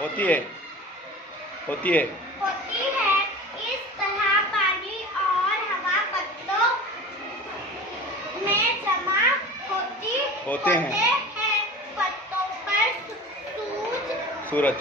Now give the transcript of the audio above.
होती है होती है होती है। इस तरह पानी और हवा पत्तों में जमा होते हैं। पत्तों पर सूरज